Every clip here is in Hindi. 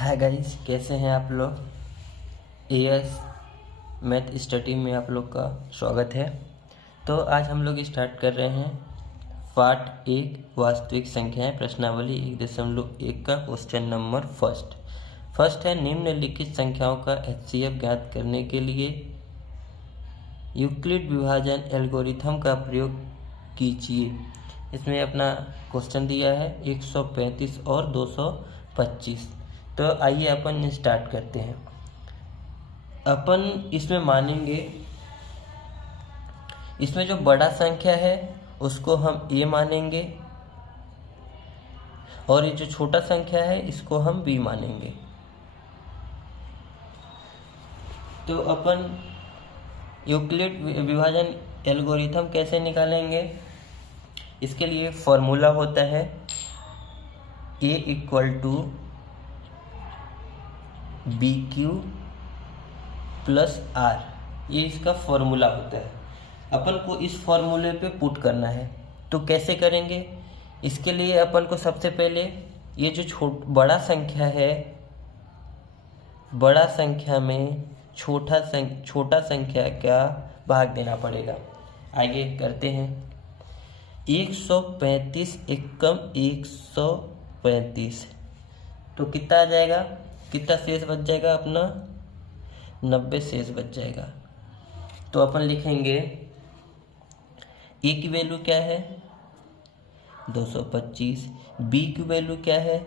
हाय गाइस, कैसे हैं आप लोग। एएस मैथ स्टडी में आप लोग का स्वागत है। तो आज हम लोग स्टार्ट कर रहे हैं पार्ट 1 वास्तविक संख्याएं प्रश्नावली 1.1 का क्वेश्चन नंबर फर्स्ट है, निम्नलिखित संख्याओं का एचसीएफ ज्ञात करने के लिए यूक्लिड विभाजन एल्गोरिथम का प्रयोग कीजिए। इसमें अपना क्वेश्चन दिया है 135 और 225। तो आइए अपन स्टार्ट करते हैं। अपन इसमें मानेंगे, इसमें जो बड़ा संख्या है उसको हम ए मानेंगे और ये जो छोटा संख्या है इसको हम बी मानेंगे। तो अपन यूक्लिड विभाजन एल्गोरिथम कैसे निकालेंगे, इसके लिए फॉर्मूला होता है a equal to b q plus r. ये इसका फॉर्मूला होता है। अपन को इस फॉर्मूले पे पुट करना है। तो कैसे करेंगे, इसके लिए अपन को सबसे पहले ये जो बड़ा संख्या है, बड़ा संख्या में छोटा संख्या का भाग देना पड़ेगा। आगे करते हैं। 135 एकम 135, तो कितना आ जाएगा, कितना शेष बच जाएगा अपना 90 शेष बच जाएगा। तो अपन लिखेंगे ए की वैल्यू क्या है 225, बी की वैल्यू क्या है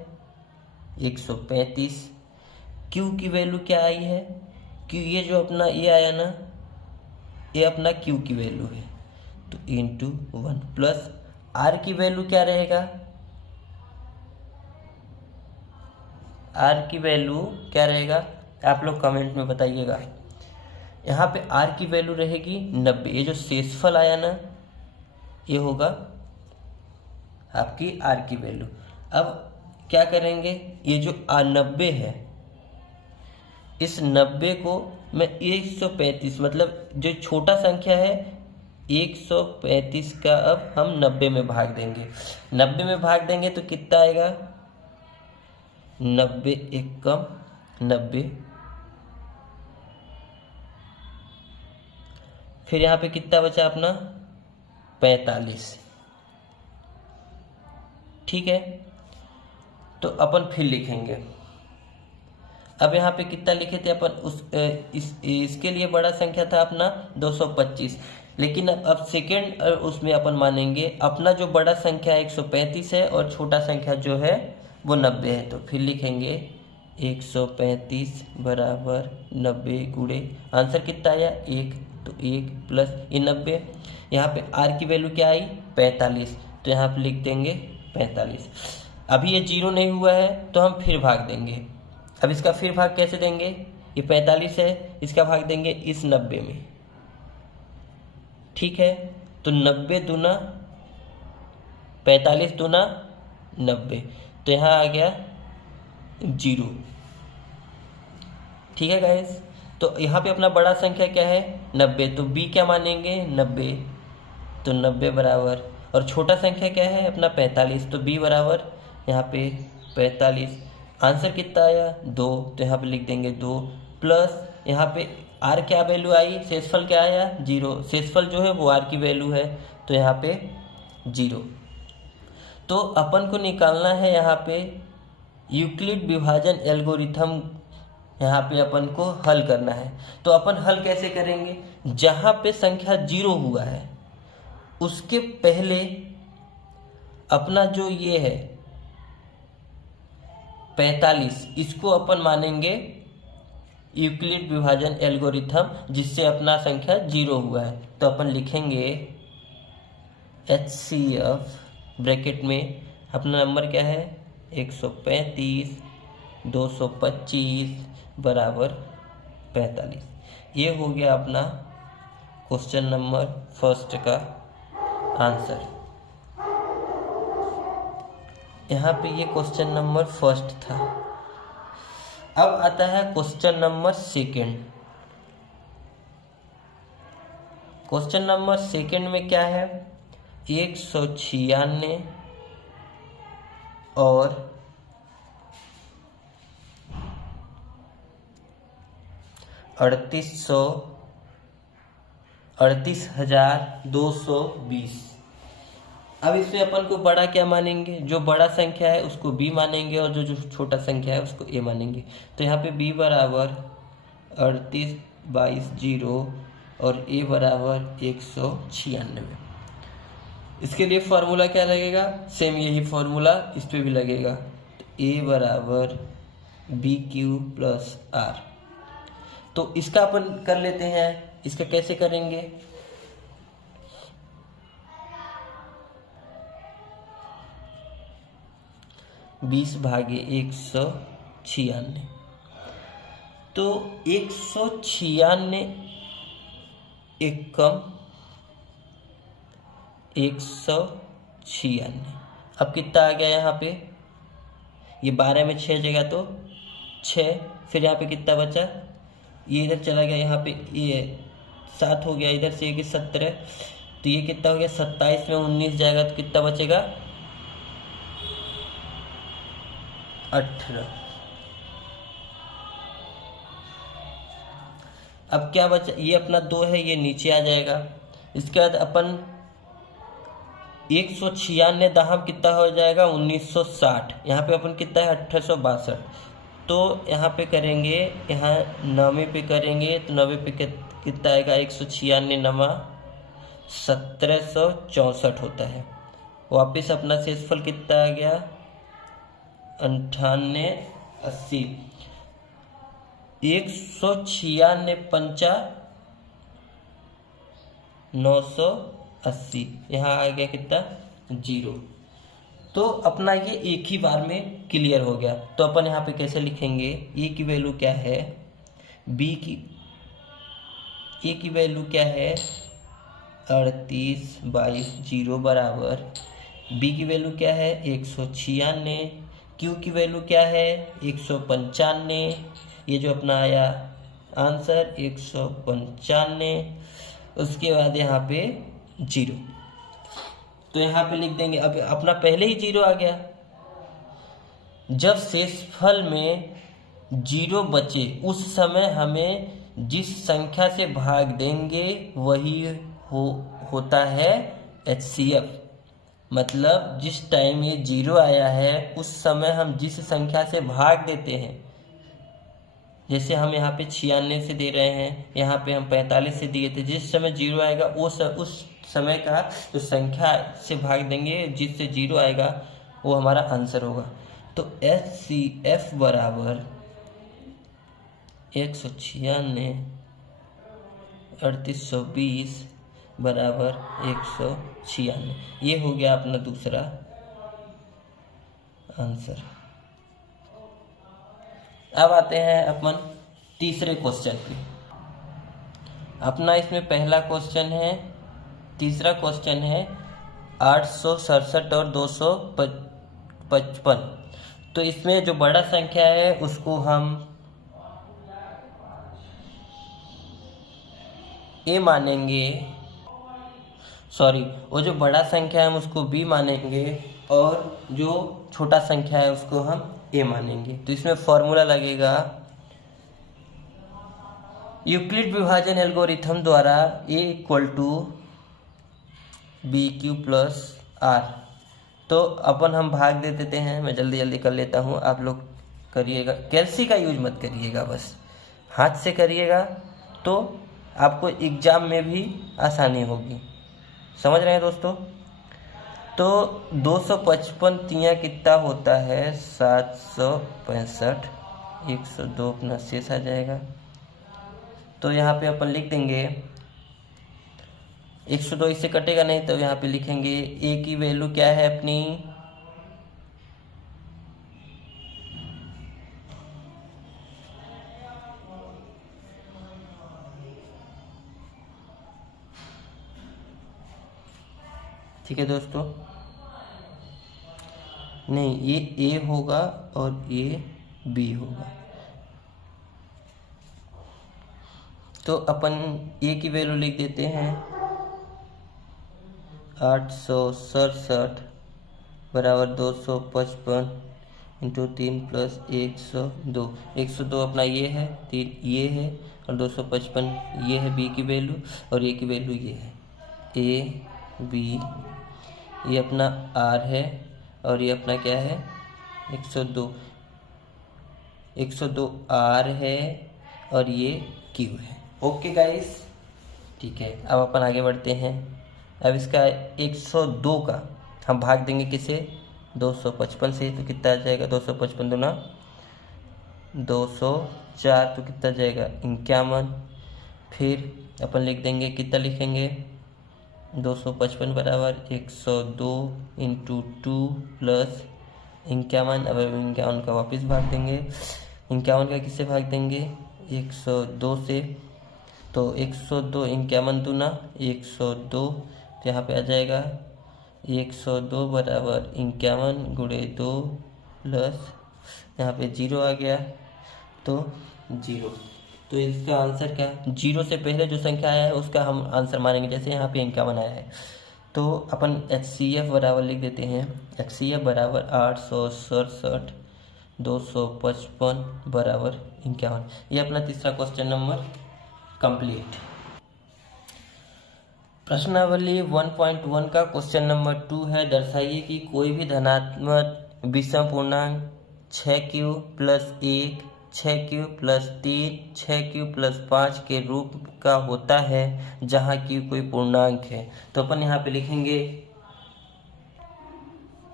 135, क्यू की वैल्यू क्या आई है, क्यू ये जो अपना ये आया ना, ये अपना क्यू की वैल्यू है, तो इंटू 1 प्लस आर की वैल्यू क्या रहेगा, आर की वैल्यू क्या रहेगा आप लोग कमेंट में बताइएगा। यहाँ पे आर की वैल्यू रहेगी 90। ये जो शेषफल आया ना, ये होगा आपकी आर की वैल्यू। अब क्या करेंगे, ये जो 90 है, इस 90 को मैं 135 मतलब जो छोटा संख्या है 135 का अब हम 90 में भाग देंगे। 90 में भाग देंगे तो कितना आएगा 90 एकम 90, फिर यहाँ पे कितना बचा अपना 45। ठीक है, तो अपन फिर लिखेंगे। अब यहाँ पे कितना लिखे थे अपन, इसके लिए बड़ा संख्या था अपना 225, लेकिन अब सेकेंड उसमें अपन मानेंगे अपना जो बड़ा संख्या 135 है और छोटा संख्या जो है वो 90 है। तो फिर लिखेंगे 135 बराबर 90 गुणे आंसर कितना आया 1, तो 1 प्लस ये 90, यहाँ पे आर की वैल्यू क्या आई 45, तो यहाँ पे लिख देंगे 45। अभी ये 0 नहीं हुआ है तो हम फिर भाग देंगे। अब इसका फिर भाग कैसे देंगे, ये 45 है, इसका भाग देंगे इस 90 में। ठीक है, तो 90 दूना 45 दूना 90, तो यहाँ आ गया 0। ठीक है गाइस, तो यहाँ पे अपना बड़ा संख्या क्या है 90, तो बी क्या मानेंगे 90, तो 90 बराबर, और छोटा संख्या क्या है अपना 45, तो बी बराबर यहाँ पे 45। आंसर कितना आया 2, तो यहाँ पे लिख देंगे 2 प्लस यहाँ पे आर क्या वैल्यू आई, शेषफल क्या आया 0, शेषफल जो है वो आर की वैल्यू है, तो यहाँ पे 0। तो अपन को निकालना है यहाँ पे यूक्लिड विभाजन एल्गोरिथम, यहाँ पे अपन को हल करना है। तो अपन हल कैसे करेंगे, जहाँ पे संख्या 0 हुआ है उसके पहले अपना जो ये है 45, इसको अपन मानेंगे यूक्लिड विभाजन एल्गोरिथम, जिससे अपना संख्या 0 हुआ है। तो अपन लिखेंगे HCF ब्रैकेट में अपना नंबर क्या है 135 225 बराबर 45। ये हो गया अपना क्वेश्चन नंबर फर्स्ट का आंसर। यहाँ पे ये क्वेश्चन नंबर फर्स्ट था। अब आता है question number second. Question number second में क्या है 196 और 38,220। अब इसमें अपन को बड़ा क्या मानेंगे, जो बड़ा संख्या है उसको b मानेंगे और जो जो छोटा संख्या है उसको a मानेंगे। तो यहाँ पे b बराबर 38/0 और a बराबर 196। इसके लिए फॉर्मूला क्या लगेगा, सेम यही फॉर्मूला इस पे भी लगेगा। तो a बराबर BQ प्लस R। तो इसका अपन कर लेते हैं, इसका कैसे करेंगे। बीस भागे 196, तो 196 एक कम 196। अब कितना आ गया यहाँ पे, ये 12 में 6 जगह तो 6, फिर यहाँ पे कितना बचा, ये इधर चला गया, यहाँ पे ये 7 हो गया, इधर से ये 17, तो ये कितना हो गया 27 में 19 जाएगा तो कितना बचेगा 18। अब क्या बचा, ये अपना 2 है, ये नीचे आ जाएगा। इसके बाद अपन 196 दहम कितना हो जाएगा 1960, यहाँ पे अपन कितना है 1862। तो यहाँ पे करेंगे, यहाँ 9 पे करेंगे तो 9 पे कितना आएगा 196 नमा 1764 होता है। वापस अपना शेषफल कितना आ गया 9880। 196 पंचा 980, यहाँ आ गया कितना 0। तो अपना ये एक ही बार में क्लियर हो गया। तो अपन यहाँ पे कैसे लिखेंगे, ए की वैल्यू क्या है, ए की वैल्यू क्या है 38/0 बराबर, बी की वैल्यू क्या है 196, क्यू की वैल्यू क्या है 195, ये जो अपना आया आंसर 195। उसके बाद यहाँ पे 0, तो यहाँ पे लिख देंगे। अब अपना पहले ही 0 आ गया, जब शेषफल में 0 बचे उस समय हमें जिस संख्या से भाग देंगे वही होता है HCF। मतलब जिस टाइम ये 0 आया है उस समय हम जिस संख्या से भाग देते हैं, जैसे हम यहाँ पे 96 से दे रहे हैं, यहाँ पे हम 45 से दिए थे, जिस समय 0 आएगा उस समय का जो संख्या से भाग देंगे जिससे 0 आएगा वो हमारा आंसर होगा। तो HCF बराबर 196 3820 बराबर 196, ये हो गया अपना दूसरा आंसर। अब आते हैं अपन तीसरे क्वेश्चन पे। अपना इसमें पहला क्वेश्चन है, तीसरा क्वेश्चन है 867 और 255। तो इसमें जो बड़ा संख्या है उसको हम ए मानेंगे, वो जो बड़ा संख्या है हम उसको बी मानेंगे और जो छोटा संख्या है उसको हम ए मानेंगे। तो इसमें फॉर्मूला लगेगा यूक्लिड विभाजन एल्गोरिथम द्वारा A = BQ प्लस R। तो अपन हम भाग दे देते हैं, मैं जल्दी जल्दी कर लेता हूँ, आप लोग करिएगा। कैलसी का यूज मत करिएगा, बस हाथ से करिएगा तो आपको एग्जाम में भी आसानी होगी। समझ रहे हैं दोस्तों। तो 255 तिया कितना होता है 765, 102 अपना शेष आ जाएगा। तो यहाँ पे अपन लिख देंगे 102 इससे कटेगा नहीं, तो यहाँ पे लिखेंगे ए की वैल्यू क्या है अपनी ठीक है दोस्तों, नहीं ये ए होगा और ये बी होगा। तो अपन ए की वैल्यू लिख देते हैं 867 बराबर 255 इंटू 3 प्लस 102। 102 अपना ये है, 3 ये है और 255 ये है बी की वैल्यू, और ए की वैल्यू ये है। ए बी ये अपना आर है और ये अपना क्या है 102। 102 आर है और ये क्यू है। ओके गाइस, ठीक है। अब अपन आगे बढ़ते हैं। अब इसका 102 का हम भाग देंगे किसे 255 से, तो कितना आ जाएगा 255 दूना 204, तो कितना जाएगा 51। फिर अपन लिख देंगे, कितना लिखेंगे 255 बराबर 102 इंटू 2 प्लस 51। अब 51 का वापस भाग देंगे, 51 का किससे भाग देंगे 102 से, तो 102 51 दूना 102, तो यहाँ पे आ जाएगा 102 बराबर 51 गुणे 2 प्लस यहाँ पे 0 आ गया तो 0। तो इसका आंसर क्या, 0 से पहले जो संख्या आया है उसका हम आंसर मानेंगे। जैसे यहाँ पे 51 आया है तो अपन HCF बराबर लिख देते हैं, HCF बराबर 867 255 बराबर 51। ये अपना तीसरा क्वेश्चन नंबर कंप्लीट। प्रश्नावली 1.1 का क्वेश्चन नंबर 2 है, दर्शाइए कि कोई भी धनात्मक विषम पूर्णांक 6q plus 1, 6q plus 3, 6q plus 5 के रूप का होता है जहाँ q कोई पूर्णांक है। तो अपन यहाँ पे लिखेंगे,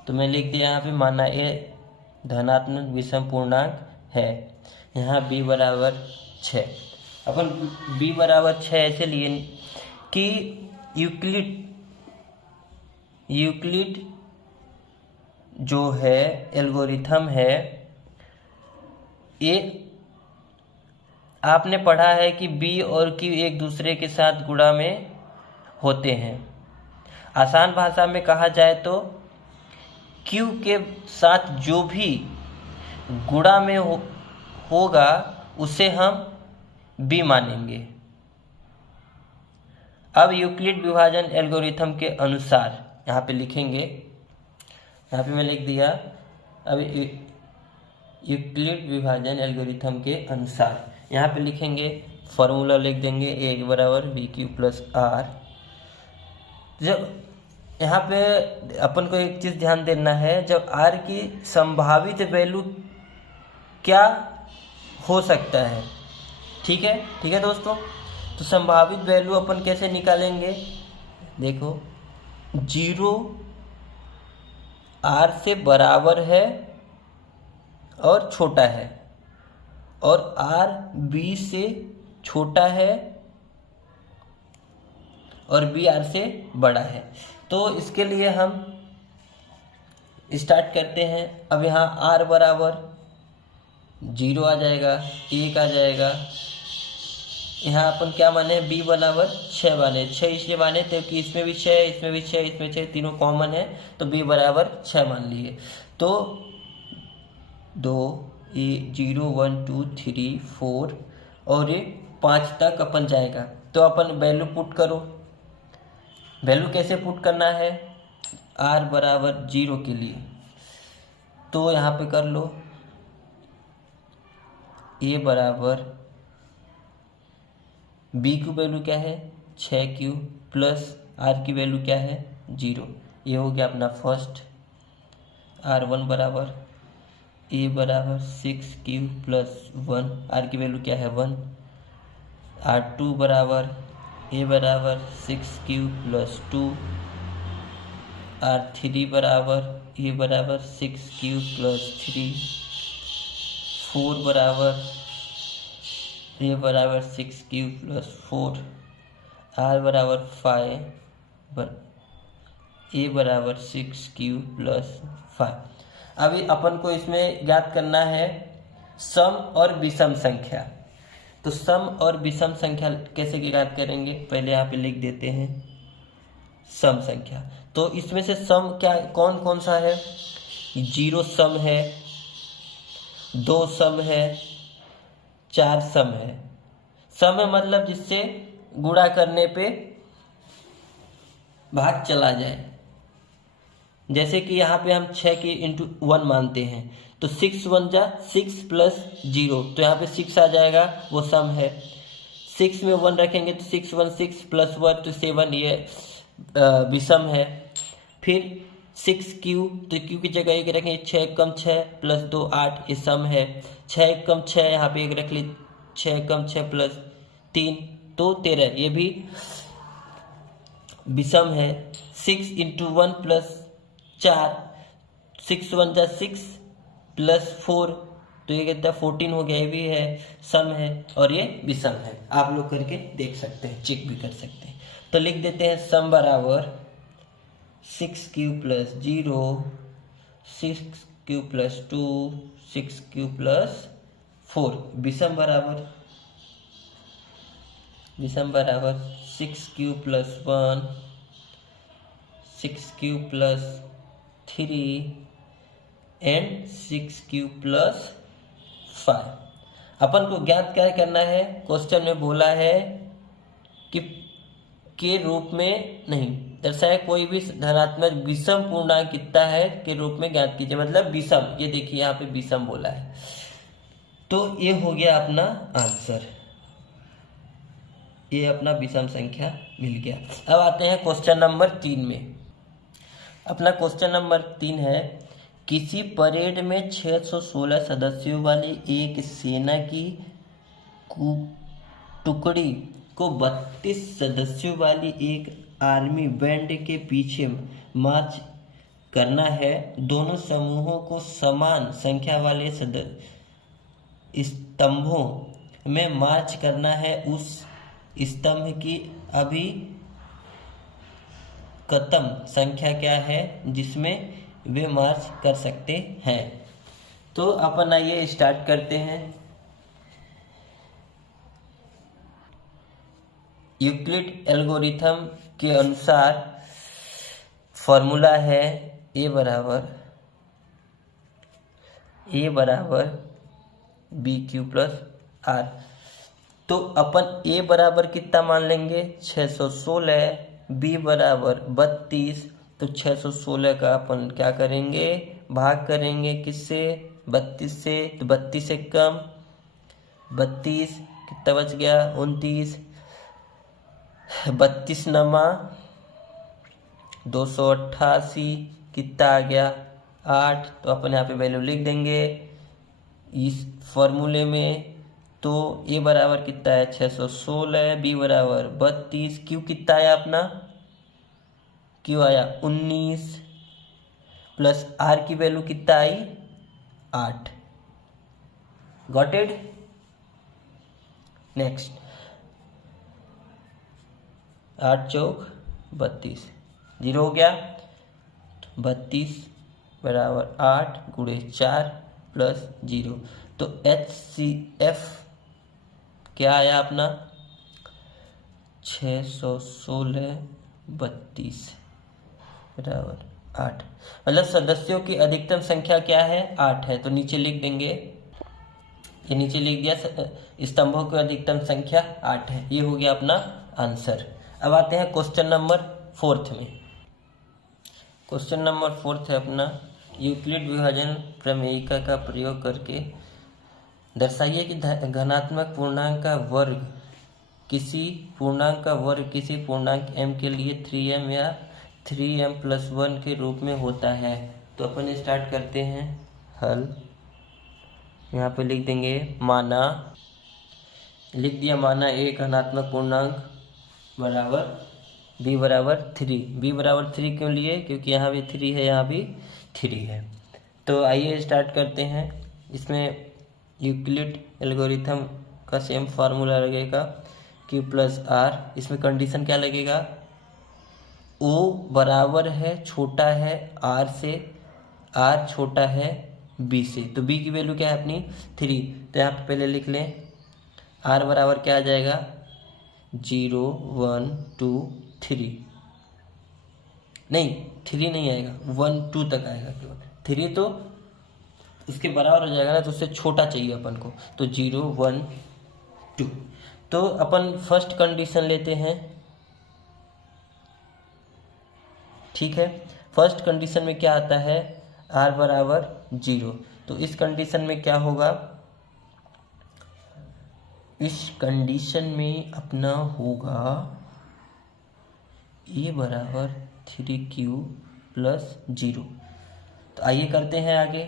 तो मैं लिख दिया यहाँ पे, माना ये धनात्मक विषम पूर्णांक है। यहाँ b बराबर 6, अपन b बराबर 6 ऐसे लिए कि यूक्लिड जो है एल्गोरिथम है, ये आपने पढ़ा है कि b और q एक दूसरे के साथ गुणा में होते हैं। आसान भाषा में कहा जाए तो q के साथ जो भी गुणा में होगा उसे हम b मानेंगे। अब यूक्लिड विभाजन एल्गोरिथम के अनुसार यहाँ पे लिखेंगे, यहाँ पे मैं लिख दिया। अब यूक्लिड विभाजन एल्गोरिथम के अनुसार यहाँ पे लिखेंगे, फॉर्मूला लिख देंगे a बराबर बी क्यू प्लस आर। जब यहाँ पे अपन को एक चीज़ ध्यान देना है, जब r की संभावित वैल्यू क्या हो सकता है, ठीक है दोस्तों। तो संभावित वैल्यू अपन कैसे निकालेंगे, देखो 0 r से बराबर है और छोटा है, और r b से छोटा है और b r से बड़ा है। तो इसके लिए हम स्टार्ट करते हैं। अब यहाँ r बराबर 0 आ जाएगा, 1 आ जाएगा। यहाँ अपन क्या माने, b बराबर 6 माने। 6 इसलिए माने क्योंकि इसमें भी 6, इसमें भी 6, इसमें 6, तीनों कॉमन है, तो b बराबर 6 मान लिए। तो 2 0 1 2 3 4 और ये 5 तक अपन जाएगा। तो अपन वैल्यू पुट करो। वैल्यू कैसे पुट करना है, r बराबर 0 के लिए, तो यहाँ पे कर लो a बराबर b की वैल्यू क्या है 6q प्लस r की वैल्यू क्या है 0। ये हो गया अपना फर्स्ट। r1 बराबर a बराबर 6q प्लस 1, r की वैल्यू क्या है 1। r2 बराबर a बराबर 6q प्लस 2, r3 बराबर a बराबर 6q प्लस 3, 4 बराबर a बराबर 6q प्लस 4, r बराबर 5, a बराबर 6q प्लस 5। अभी अपन को इसमें ज्ञात करना है सम और विषम संख्या। तो सम और विषम संख्या कैसे ज्ञात करेंगे, पहले यहाँ पे लिख देते हैं सम संख्या। तो इसमें से सम क्या कौन कौन सा है, 0 सम है, 2 सम है, 4 सम है। सम है मतलब जिससे गुणा करने पे भाग चला जाए। जैसे कि यहाँ पे हम 6 की इंटू 1 मानते हैं, तो 6 1 जा 6 प्लस 0, तो यहाँ पे 6 आ जाएगा, वो सम है। 6 में 1 रखेंगे तो 6 1 6 प्लस 1 तो 7, ये विषम है। फिर 6 क्यू, तो क्यू की जगह 1 रखेंगे, 6 कम 6 प्लस 2 8, ये सम है। 6 कम 6, यहाँ पे 1 रख ली, 6 कम 6 प्लस 3 तो 13, ये भी विषम है। 6 इंटू 1 प्लस 4, 6 1 जा 6 प्लस 4, तो ये कहता है 14 हो गया, ये भी है, सम है और ये विषम है। आप लोग करके देख सकते हैं, चेक भी कर सकते हैं। तो लिख देते हैं सम बराबर 6 Q plus 0, 6 Q plus 2, 6 Q plus 4, विषम बराबर 6 Q plus 1, 6 Q plus 3 and 6 Q plus 5। अपन को ज्ञात क्या करना है, क्वेश्चन में बोला है कि के रूप में नहीं दर्शाया कोई भी धनात्मक विषम पूर्णांक कितना है के रूप में ज्ञात कीजिए, मतलब विषम, ये देखिए यहाँ पे विषम बोला है। तो ये हो गया अपना आंसर, ये अपना विषम संख्या मिल गया। अब आते हैं क्वेश्चन नंबर 3 में। अपना क्वेश्चन नंबर 3 है, किसी परेड में 616 सदस्यों वाली एक सेना की टुकड़ी को 32 सदस्यों वाली एक आर्मी बैंड के पीछे मार्च करना है। दोनों समूहों को समान संख्या वाले स्तंभों में मार्च करना है। उस स्तंभ की अभिकतम संख्या क्या है जिसमें वे मार्च कर सकते हैं। तो अपन आइए स्टार्ट करते हैं। यूक्लिड एल्गोरिथम के अनुसार फॉर्मूला है ए बराबर बी क्यू प्लस आर। तो अपन ए बराबर कितना मान लेंगे 616, बी बराबर 32, तो 616 का अपन क्या करेंगे, भाग करेंगे किससे, 32 से, तो 32 से कम 32 कितना बच गया 29, 32 नमा 288 कितना आ गया 8। तो अपन यहाँ पे वैल्यू लिख देंगे इस फॉर्मूले में। तो ए बराबर कितना है 616, बी बराबर 32, क्यू कितना आया अपना, क्यू आया 19, प्लस आर की वैल्यू कितना आई 8। Got it. नेक्स्ट 8 चौक 32, 0 हो गया। 32 बराबर 8 गुणे 4 प्लस 0, तो HCF क्या आया अपना 616 32 बराबर 8, मतलब सदस्यों की अधिकतम संख्या क्या है 8 है। तो नीचे लिख देंगे, ये नीचे लिख दिया, स्तंभों की अधिकतम संख्या 8 है। ये हो गया अपना आंसर। अब आते हैं क्वेश्चन नंबर 4 में। क्वेश्चन नंबर 4 है अपना, यूक्लिड विभाजन प्रमेयिका का प्रयोग करके दर्शाइए कि धनात्मक पूर्णांक का वर्ग किसी पूर्णांक m के लिए 3m या 3m + 1 के रूप में होता है। तो अपन स्टार्ट करते हैं हल। यहाँ पे लिख देंगे माना, लिख दिया माना एक धनात्मक पूर्णांक बराबर b बराबर 3। b बराबर 3 क्यों लिए, क्योंकि यहाँ भी 3 है, यहाँ भी 3 है। तो आइए स्टार्ट करते हैं। इसमें यूक्लिड एल्गोरिथम का सेम फार्मूला लगेगा q प्लस आर। इसमें कंडीशन क्या लगेगा, o बराबर है छोटा है r से, r छोटा है b से। तो b की वैल्यू क्या है अपनी 3। तो यहाँ पे पहले लिख लें r बराबर क्या आ जाएगा 0 1 2 3, नहीं 3 नहीं आएगा 1 2 तक आएगा केवल। 3 तो उसके बराबर हो जाएगा ना, तो उससे छोटा चाहिए अपन को। तो 0 1 2। तो अपन फर्स्ट कंडीशन लेते हैं, ठीक है। फर्स्ट कंडीशन में क्या आता है r बराबर 0। तो इस कंडीशन में क्या होगा, इस कंडीशन में अपना होगा a बराबर 3q प्लस 0। तो आइए करते हैं आगे।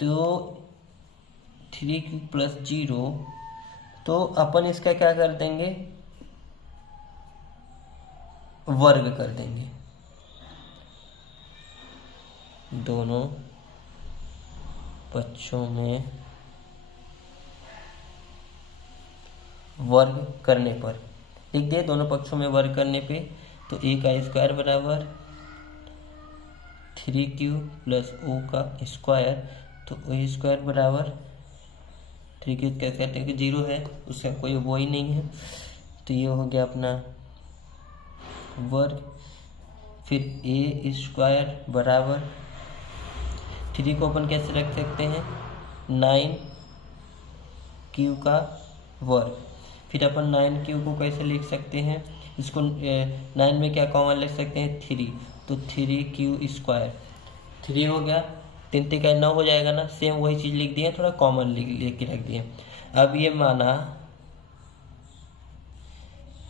तो 3q प्लस 0, तो अपन इसका क्या कर देंगे, वर्ग कर देंगे, दोनों पक्षों में वर्ग करने पर लिख दे, दोनों पक्षों में वर्ग करने पे। तो a का स्क्वायर बराबर 3q प्लस o का स्क्वायर, तो o स्क्वायर बराबर 3q का स्क्वायर 0 है, उसका कोई वो ही नहीं है, तो ये हो गया अपना वर्ग। फिर a स्क्वायर बराबर 3 को अपन कैसे रख सकते हैं, 9q का वर्ग। फिर अपन 9q को कैसे लिख सकते हैं, इसको 9 में क्या कॉमन लिख सकते हैं, 3, तो 3q स्क्वायर, 3 हो गया, 3 3 का 9 हो जाएगा ना, सेम वही चीज़ लिख दिए, थोड़ा कॉमन लिख के रख दिए। अब ये माना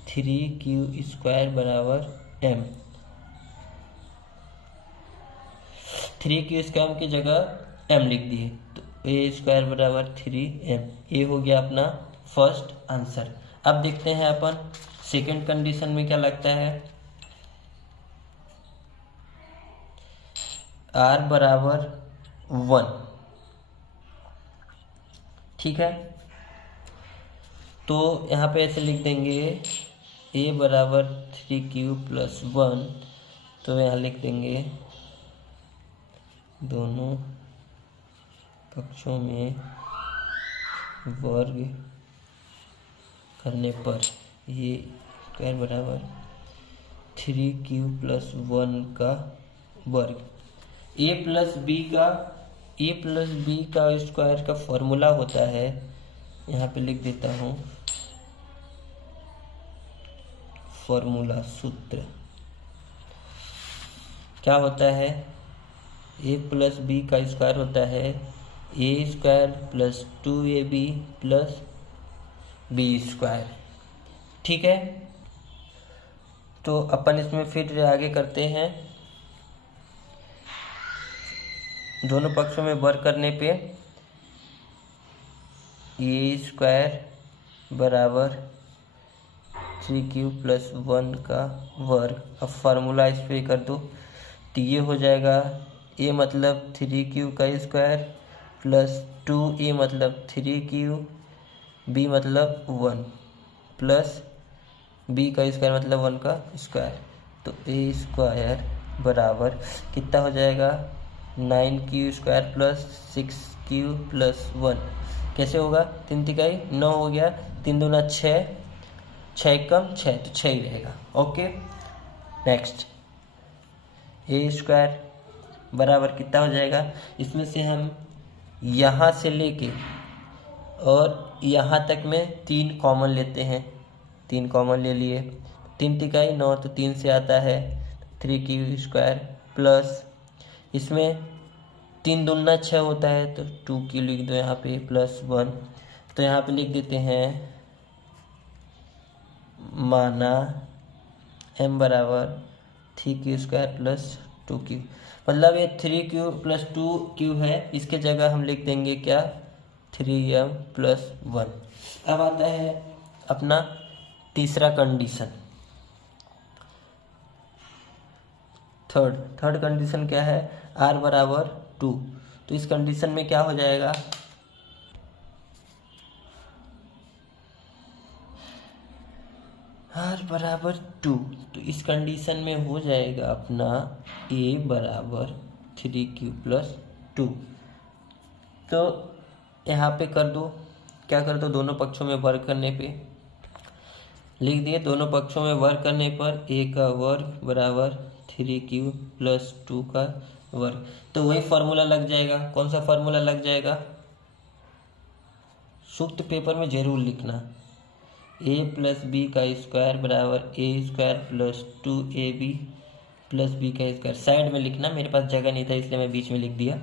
3q स्क्वायर बराबर m, 3q स्क्वायर की जगह m लिख दिए, तो a स्क्वायर बराबर 3m, ये हो गया अपना फर्स्ट आंसर। अब देखते हैं अपन सेकंड कंडीशन में क्या लगता है, r बराबर 1, ठीक है। तो यहाँ पे ऐसे लिख देंगे a बराबर 3q प्लस 1, तो यहाँ लिख देंगे दोनों पक्षों में वर्ग करने पर ये स्क्वायर बराबर 3q प्लस 1 का वर्ग। a प्लस बी का स्क्वायर का फॉर्मूला होता है, यहाँ पे लिख देता हूँ फॉर्मूला, सूत्र क्या होता है, a प्लस बी का स्क्वायर होता है a square plus 2ab plus B square, ठीक है। तो अपन इसमें फिर आगे करते हैं, दोनों पक्षों में वर्ग करने पे a स्क्वायर बराबर 3q प्लस 1 का वर्ग। अब फार्मूला इस पे कर दो, तो ये हो जाएगा a मतलब 3q का स्क्वायर प्लस 2a मतलब 3q, b मतलब 1 प्लस b का स्क्वायर मतलब 1 का स्क्वायर, तो a स्क्वायर बराबर कितना हो जाएगा, 9q square plus 6q plus 1, कैसे होगा, 3 तिकाई 9 हो गया, 3 दूना 6, 6 कम 6, तो 6 ही रहेगा, ओके। नेक्स्ट a स्क्वायर बराबर कितना हो जाएगा, इसमें से हम यहाँ से लेके और यहाँ तक में 3 कॉमन लेते हैं, 3 कॉमन ले लिए, 3 तिकाई 9, तो 3 से आता है 3q स्क्वायर प्लस, इसमें 3 दूना 6 होता है, तो 2q लिख दो यहाँ पे प्लस 1, तो यहाँ पे लिख देते हैं माना m बराबर 3q स्क्वायर प्लस 2q, मतलब ये 3q प्लस 2q है, इसके जगह हम लिख देंगे क्या, 3m प्लस 1। अब आता है अपना तीसरा कंडीशन, थर्ड कंडीशन क्या है, r बराबर 2, तो इस कंडीशन में क्या हो जाएगा, r बराबर 2, तो इस कंडीशन में हो जाएगा अपना a बराबर 3q प्लस 2। तो यहाँ पे कर दो, क्या कर दो, दोनों पक्षों में वर्ग करने पे लिख दिए, दोनों पक्षों में वर्ग करने पर a का वर्ग बराबर 3q प्लस 2 का वर्ग, तो वही फार्मूला लग जाएगा। कौन सा फार्मूला लग जाएगा, सूक्त पेपर में जरूर लिखना, a प्लस बी का स्क्वायर बराबर a square plus 2ab plus B का स्क्वायर, साइड में लिखना, मेरे पास जगह नहीं था इसलिए मैं बीच में लिख दिया।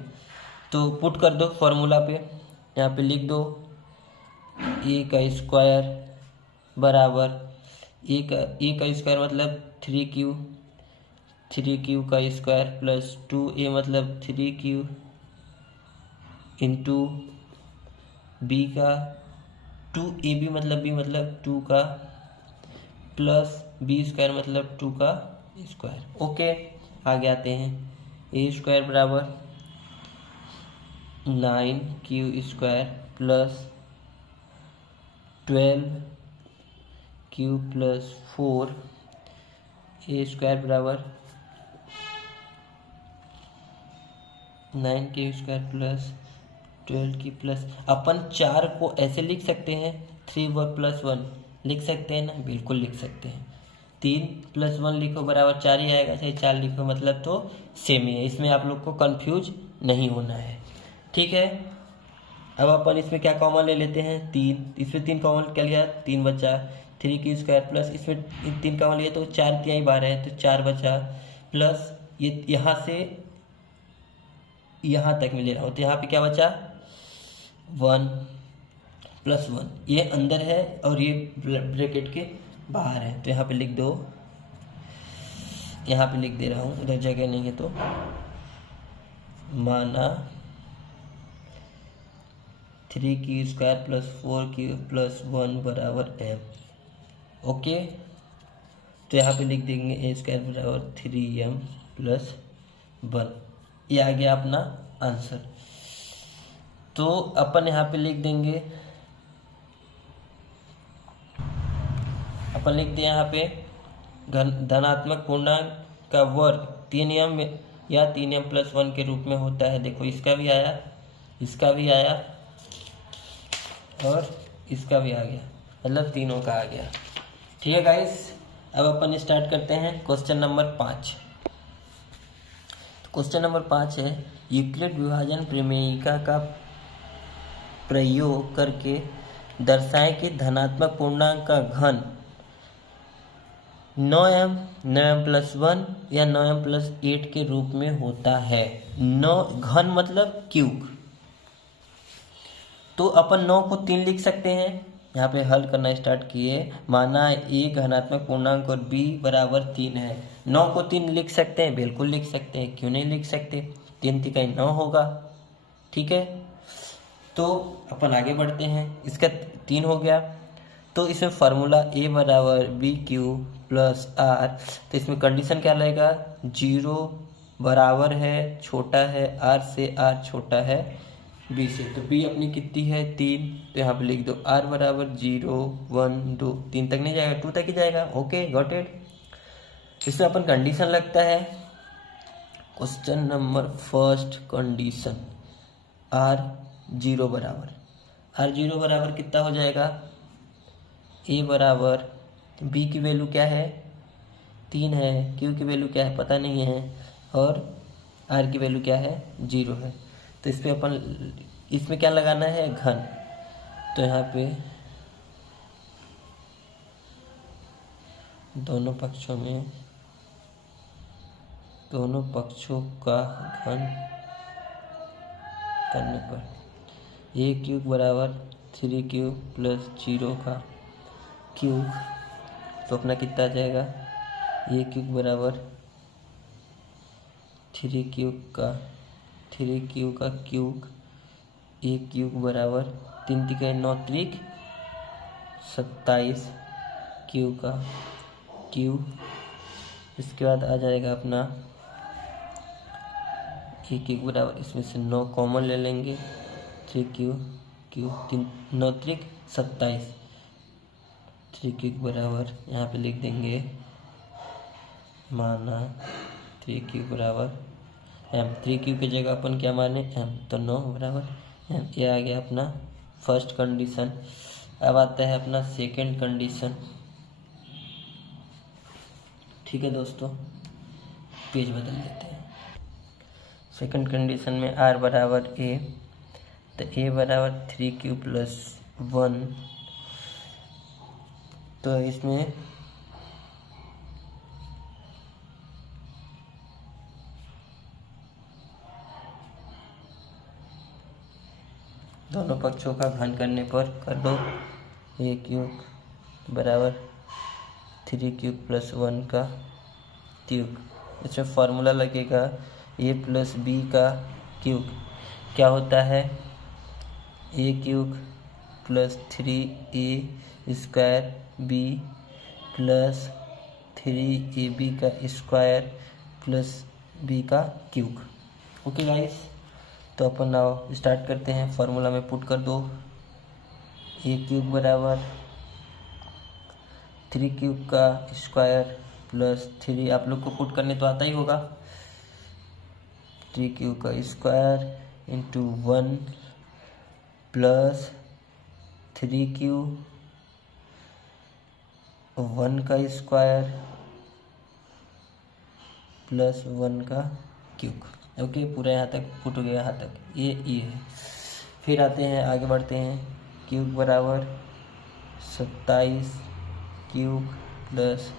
तो पुट कर दो फॉर्मूला पे, यहाँ पे लिख दो ए का स्क्वायर बराबर ए का स्क्वायर मतलब 3Q, 3Q का स्क्वायर प्लस 2A मतलब 3Q इंटू बी का 2AB मतलब बी मतलब 2 का प्लस बी स्क्वायर मतलब 2 का स्क्वायर। ओके, आगे आते हैं। ए स्क्वायर बराबर 9Q square plus 12Q plus 4, ए स्क्वायर बराबर 9Q square plus 12Q plus, अपन 4 को ऐसे लिख सकते हैं 3 प्लस 1 लिख सकते हैं ना, बिल्कुल लिख सकते हैं। 3 प्लस 1 लिखो बराबर 4 ही आएगा, चाहे 4 लिखो मतलब तो सेम ही है, इसमें आप लोग को कंफ्यूज नहीं होना है। ठीक है, अब अपन इसमें क्या कॉमन ले लेते हैं 3, इसमें 3 कॉमन क्या लिया 3 बचा, 3Q स्क्वायर प्लस इसमें 3 कॉमन लिया तो 4 3 12 है तो 4 बचा, प्लस ये यहाँ से यहाँ तक मैं ले रहा हूँ तो यहाँ पे क्या बचा 1 प्लस 1, ये अंदर है और ये ब्रैकेट के बाहर है तो यहाँ पे लिख दो, यहाँ पे लिख दे रहा हूँ, उधर जगह नहीं है तो माना 3Q square plus 4Q plus 1 बराबर m। ओके, तो यहाँ पे लिख देंगे ए स्क्वायर बराबर 3m प्लस 1, ये आ गया अपना आंसर। तो अपन यहाँ पे लिख देंगे, अपन लिख दें यहाँ पे धनात्मक पूर्णांक का वर्ग 3m या 3m प्लस 1 के रूप में होता है। देखो इसका भी आया, इसका भी आया और इसका भी आ गया, मतलब तीनों का आ गया। ठीक है गाइस, अब अपन स्टार्ट करते हैं क्वेश्चन नंबर 5। क्वेश्चन नंबर 5 है, यूक्लिड विभाजन प्रमेयिका का प्रयोग करके दर्शाएं कि धनात्मक पूर्णांक का घन 9m, 9m प्लस 1 या 9m प्लस 8 के रूप में होता है। 9 घन मतलब क्यूब, तो अपन 9 को 3 लिख सकते हैं। यहाँ पे हल करना स्टार्ट किए, माना ए धनात्मक पूर्णांक और b बराबर 3 है। 9 को 3 लिख सकते हैं, बिल्कुल लिख सकते हैं, क्यों नहीं लिख सकते, 3 3 9 होगा। ठीक है, तो अपन आगे बढ़ते हैं, इसका 3 हो गया तो इसमें फार्मूला a बराबर BQ प्लस r, तो इसमें कंडीशन क्या रहेगा 0 बराबर है छोटा है r से, r छोटा है b से, तो b अपनी कितनी है 3, तो यहाँ पे लिख दो r बराबर 0 1 2 3 तक नहीं जाएगा 2 तक ही जाएगा। Okay, got it. इसमें अपन कंडीशन लगता है, question number first condition r 0 बराबर कितना हो जाएगा, a बराबर b की वैल्यू क्या है 3 है, q की वैल्यू क्या है पता नहीं है, और r की वैल्यू क्या है 0 है। तो इस पे अपन इसमें क्या लगाना है घन, तो यहाँ पे दोनों पक्षों का घन करने पर ए क्यूब बराबर 3Q प्लस 0 का क्यूब, तो अपना कितना आ जाएगा ए क्यूब बराबर 3Q का क्यूब, ए क्यूब बराबर 3 3 9 3 27 क्यू का क्यूब। इसके बाद आ जाएगा अपना ए क्यूब बराबर, इसमें से 9 कॉमन ले लेंगे, 3Q 3 9 3 27, 3Q बराबर यहाँ पे लिख देंगे, माना 3Q बराबर m, 3Q की जगह अपन क्या माने m, तो 9 बराबर m। ये आ गया अपना फर्स्ट कंडीशन। अब आता है अपना सेकंड कंडीशन। ठीक है दोस्तों, पेज बदल देते हैं। सेकंड कंडीशन में r बराबर a, तो a बराबर 3Q प्लस 1, तो इसमें दोनों पक्षों का घन करने पर कर दो। ए क्यूब बराबर 3 क्यूब प्लस 1 का क्यूब। इसमें फार्मूला लगेगा ए प्लस बी का क्यूब। क्या होता है? A cube plus 3a square b plus 3ab का स्क्वायर प्लस बी का क्यूब। ओके गाइस, तो अपन नाउ स्टार्ट करते हैं। फार्मूला में पुट कर दो। ए क्यूब बराबर 3 क्यूब का स्क्वायर प्लस 3, आप लोग को पुट करने तो आता ही होगा, 3 क्यूब का स्क्वायर इंटू 1 प्लस 3 क्यूब 1 का स्क्वायर प्लस 1 का क्यूब। ओके, पूरा यहाँ तक पुट हो गया, यहाँ तक ये है। फिर आते हैं, आगे बढ़ते हैं। क्यूब बराबर 27 cube plus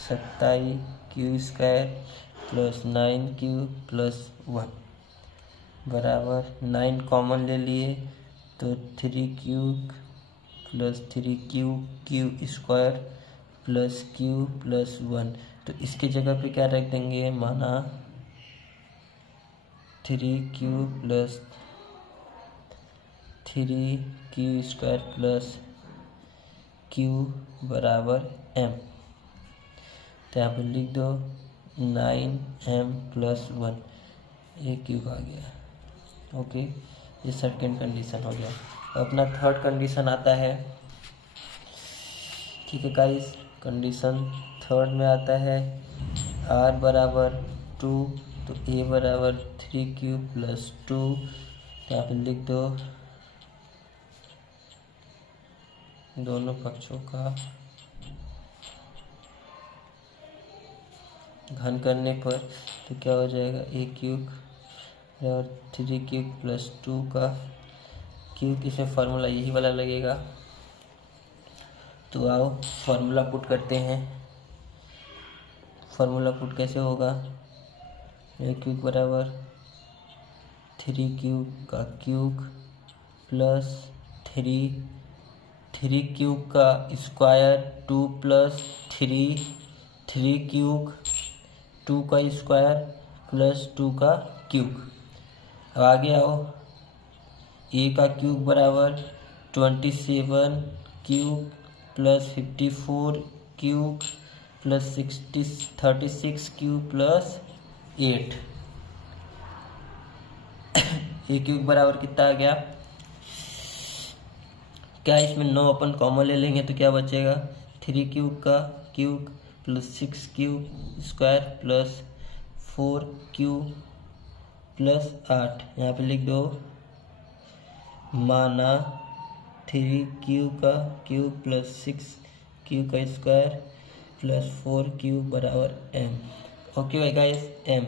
27 cube square plus 9 cube plus 1 बराबर 9 कॉमन ले लिए तो 3 cube plus 3 cube square plus cube plus 1। तो इसके जगह पे क्या रख देंगे, माना 3 cube plus 3 cube square plus cube बराबर m। तो यहाँ पर लिख दो 9m प्लस 1, ये क्यूब आ गया। ओके, ये सेकंड कंडीशन हो गया। अपना थर्ड कंडीशन आता है। ठीक है गाइस, कंडीशन थर्ड में आता है r बराबर 2, तो a बराबर 3 क्यूब प्लस 2, यहाँ पे लिख दो दोनों पक्षों का घन करने पर तो क्या हो जाएगा, a क्यूब और 3 क्यूब प्लस 2 का क्यूब। इसमें फार्मूला यही वाला लगेगा। तो आओ फार्मूला पुट करते हैं। फार्मूला पुट कैसे होगा, a क्यूब बराबर 3 क्यूब का क्यूब प्लस 3 क्यूब का स्क्वायर 2 प्लस 3 क्यूब 2 का स्क्वायर प्लस 2 का क्यूब। अब आगे आओ, a का क्यूब बराबर 27 cube plus 54 cube plus 36 cube plus 8। a cube बराबर कितना आ गया, क्या इसमें 9 अपन कॉमन ले लेंगे तो क्या बचेगा, 3 क्यूब का cube plus 6 cube square plus 4 cube plus 8। यहाँ पे लिख दो माना 3 क्यूब का क्यूब प्लस 6 क्यूब का स्क्वायर प्लस 4 क्यूब बराबर m। ओके भाई गाइस, m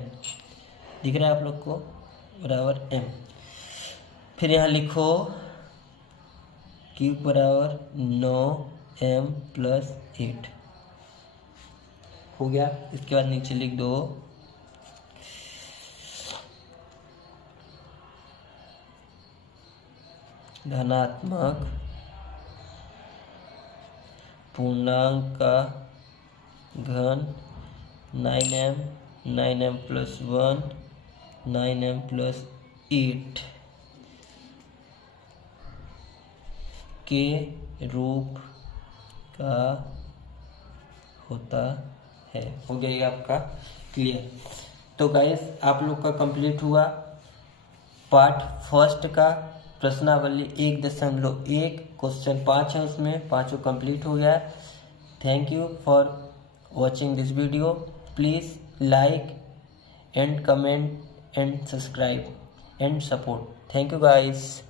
दिख रहा है आप लोग को, बराबर m। फिर यहाँ लिखो क्यूब बराबर 9m प्लस 8 हो गया। इसके बाद नीचे लिख दो धनात्मक पूर्णांक का घन 9m प्लस 1 9m प्लस 8 के रूप का होता है। हो गया ये आपका क्लियर। तो गाइस, आप लोग का कंप्लीट हुआ पार्ट फर्स्ट का प्रश्नावली 1.1। क्वेश्चन 5 है, उसमें 5 कंप्लीट हो गया। Thank you for watching this video. Please like and comment and subscribe and support. Thank you guys.